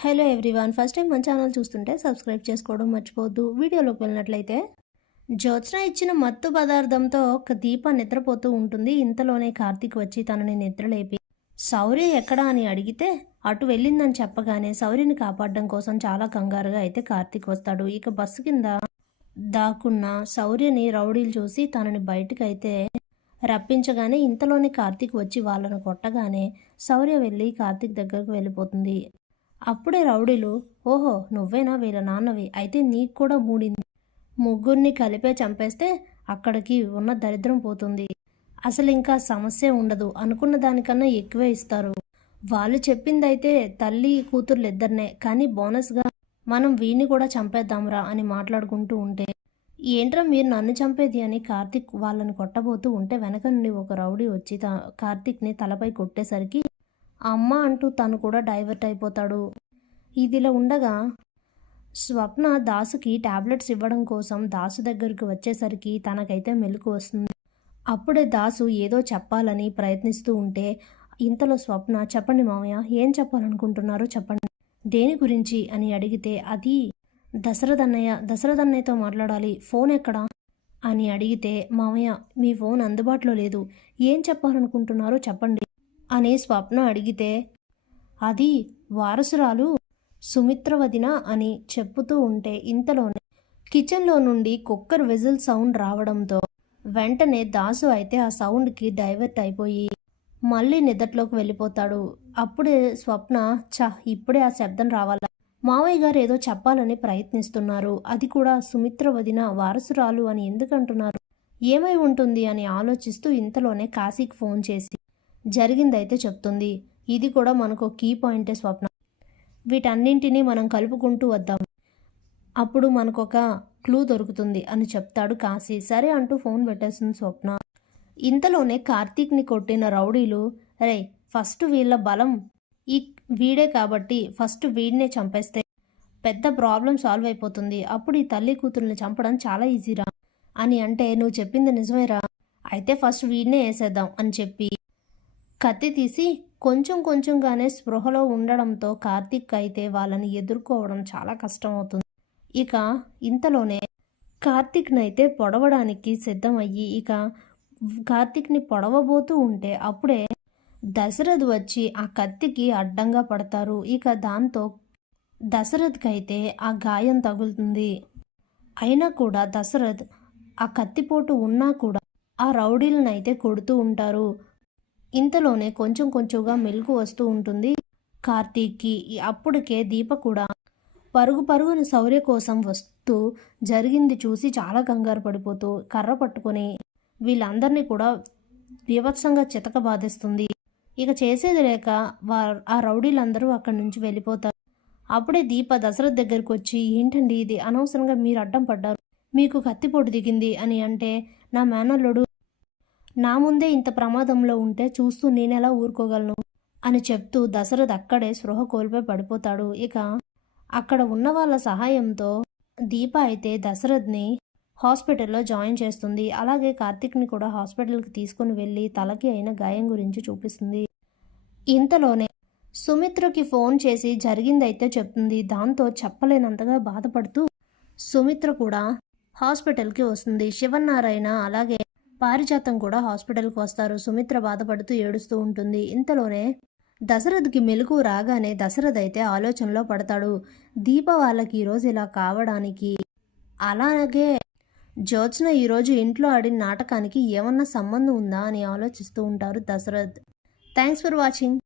Hello everyone first time మన channel చూస్తుంటే subscribe చేసుకోవడం మర్చిపోవద్దు. వీడియోలోకి వెళ్ళినట్లయితే జ్యోత్స్న ఇచ్చిన మత్తు పదార్థంతో ఒక దీప నిద్రపోతూ ఉంటుంది. ఇంతలోనే కార్తీక్ వచ్చి తనని నిద్రలేపి శౌర్య ఎక్కడా? అని అడిగితే అటు వెళ్ళిందని చెప్పగానే సౌర్యని కాపాడడం కోసం చాలా కంగారుగా అయితే కార్తీక్ వస్తాడు. ఇక బస్సు కింద దాక్కున్న సౌర్యని రౌడీలు చూసి తనని బయటకైతే రప్పించగానే ఇంతలోనే కార్తీక్ వచ్చి వాళ్ళను కొట్టగానే శౌర్య వెళ్ళి కార్తీక్ దగ్గరకు వెళ్ళిపోతుంది. అప్పుడే రౌడీలు ఓహో నువ్వేనా వీళ్ళ నాన్నవి? అయితే నీకు కూడా మూడింది. ముగ్గురిని కలిపే చంపేస్తే అక్కడికి ఉన్న దరిద్రం పోతుంది. అసలు ఇంకా సమస్య ఉండదు. అనుకున్న దానికన్నా ఎక్కువే ఇస్తారు. వాళ్ళు చెప్పిందైతే తల్లి కూతుర్లు ఇద్దరినే కానీ బోనస్గా మనం వీణ్ణి కూడా చంపేద్దాంరా అని మాట్లాడుకుంటూ ఉంటే ఏంట్రా మీరు నన్ను చంపేది అని కార్తిక్ వాళ్ళని కొట్టబోతూ ఉంటే వెనక నుండి ఒక రౌడీ వచ్చి త కార్తిక్ని తలపై కొట్టేసరికి అమ్మ అంటూ తను కూడా డైవర్ట్ అయిపోతాడు. ఇదిలా ఉండగా స్వప్న దాసుకి ట్యాబ్లెట్స్ ఇవ్వడం కోసం దాసు దగ్గరికి వచ్చేసరికి తనకైతే మెలకు వస్తుంది. అప్పుడే దాసు ఏదో చెప్పాలని ప్రయత్నిస్తూ ఉంటే ఇంతలో స్వప్న చెప్పండి మామయ్య ఏం చెప్పాలనుకుంటున్నారో చెప్పండి. దేని గురించి? అని అడిగితే అది దశరథ్ అన్నయ్య దశరథ్ అన్నయ్యతో మాట్లాడాలి. ఫోన్ ఎక్కడా? అని అడిగితే మామయ్య మీ ఫోన్ అందుబాటులో లేదు. ఏం చెప్పాలనుకుంటున్నారో చెప్పండి. అని స్వప్న అడిగితే అది వారసురాలు సుమిత్రవదిన అని చెప్పుతూ ఉంటే ఇంతలోనే కిచెన్లో నుండి కుక్కర్ విజిల్ సౌండ్ రావడంతో వెంటనే దాసు అయితే ఆ సౌండ్కి డైవర్ట్ అయిపోయి మళ్ళీ నిద్రలోకి వెళ్ళిపోతాడు. అప్పుడే స్వప్న చ ఇప్పుడే ఆ శబ్దం రావాల? మావయ్య గారు ఏదో చెప్పాలని ప్రయత్నిస్తున్నారు. అది కూడా సుమిత్ర వదిన వారసురాలు అని ఎందుకంటున్నారు? ఏమై ఉంటుంది? అని ఆలోచిస్తూ ఇంతలోనే కాశీకి ఫోన్ చేసి జరిగిందైతే చెప్తుంది. ఇది కూడా మనకు కీ పాయింటే స్వప్న. వీటన్నింటినీ మనం కలుపుకుంటూ వద్దాం. అప్పుడు మనకొక క్లూ దొరుకుతుంది అని చెప్తాడు కాశీ. సరే అంటూ ఫోన్ పెట్టేస్తుంది స్వప్న. ఇంతలోనే కార్తీక్ని కొట్టిన రౌడీలు రే ఫస్ట్ వీళ్ళ బలం ఈ వీడే కాబట్టి ఫస్ట్ వీడినే చంపేస్తే పెద్ద ప్రాబ్లం సాల్వ్ అయిపోతుంది. అప్పుడు ఈ తల్లి కూతుర్ని చంపడం చాలా ఈజీరా అని అంటే నువ్వు చెప్పింది నిజమేరా. అయితే ఫస్ట్ వీడినే వేసేద్దాం అని చెప్పి కత్తి తీసి కొంచెం కొంచెంగానే స్పృహలో ఉండడంతో కార్తీక్ అయితే వాళ్ళని ఎదుర్కోవడం చాలా కష్టం అవుతుంది ఇక ఇంతలోనే కార్తిక్నైతే పొడవడానికి సిద్ధమయ్యి ఇక కార్తీక్ని పొడవబోతూ ఉంటే అప్పుడే దశరథ్ వచ్చి ఆ కత్తికి అడ్డంగా పడతారు. ఇక దాంతో దశరథ్కి అయితే ఆ గాయం తగులుతుంది. అయినా కూడా దశరథ్ ఆ కత్తిపోటు ఉన్నా కూడా ఆ రౌడీలనైతే అయితే కొడుతూ ఉంటారు. ఇంతలోనే కొంచెం కొంచెంగా మెలకు వస్తూ ఉంటుంది. కార్తీక్కి అప్పటికే దీప కూడా పరుగు పరుగున శౌర్య కోసం వస్తూ జరిగింది చూసి చాలా కంగారు పడిపోతూ కర్ర పట్టుకొని వీళ్ళందరినీ కూడా బీభత్సంగా చితక బాధిస్తుంది. ఇక చేసేది లేక వారు ఆ రౌడీలందరూ అక్కడి నుంచి వెళ్ళిపోతారు. అప్పుడే దీప దశరథ్ దగ్గరికి వచ్చి ఏంటండి ఇది? అనవసరంగా మీరు అడ్డం పడ్డారు. మీకు కత్తిపోటు దిగింది అని అంటే నా మేనల్లుడు నా ముందే ఇంత ప్రమాదంలో ఉంటే చూస్తూ నేనెలా ఊరుకోగలను? అని చెప్తూ దశరథ్ అక్కడే స్పృహ కోల్పోయి పడిపోతాడు. ఇక అక్కడ ఉన్న వాళ్ళ సహాయంతో దీప అయితే దశరథ్ని హాస్పిటల్లో జాయిన్ చేస్తుంది. అలాగే కార్తిక్ని కూడా హాస్పిటల్కి తీసుకుని వెళ్ళి తలకి అయిన గాయం గురించి చూపిస్తుంది. ఇంతలోనే సుమిత్రకి ఫోన్ చేసి జరిగిందైతే చెప్తుంది. దాంతో చెప్పలేనంతగా బాధపడుతూ సుమిత్ర కూడా హాస్పిటల్కి వస్తుంది. శివనారాయణ అలాగే పారిజాతం కూడా హాస్పిటల్కి వస్తారు. సుమిత్ర బాధపడుతూ ఏడుస్తూ ఉంటుంది. ఇంతలోనే దశరథ్కి మెలకు రాగానే దశరథ్ అయితే ఆలోచనలో పడతాడు. దీప వాళ్ళకి ఈరోజు ఇలా కావడానికి అలాగే జ్యోత్స్న ఈరోజు ఇంట్లో ఆడిన నాటకానికి ఏమన్నా సంబంధం ఉందా అని ఆలోచిస్తూ ఉంటారు దశరథ్. Thanks for watching.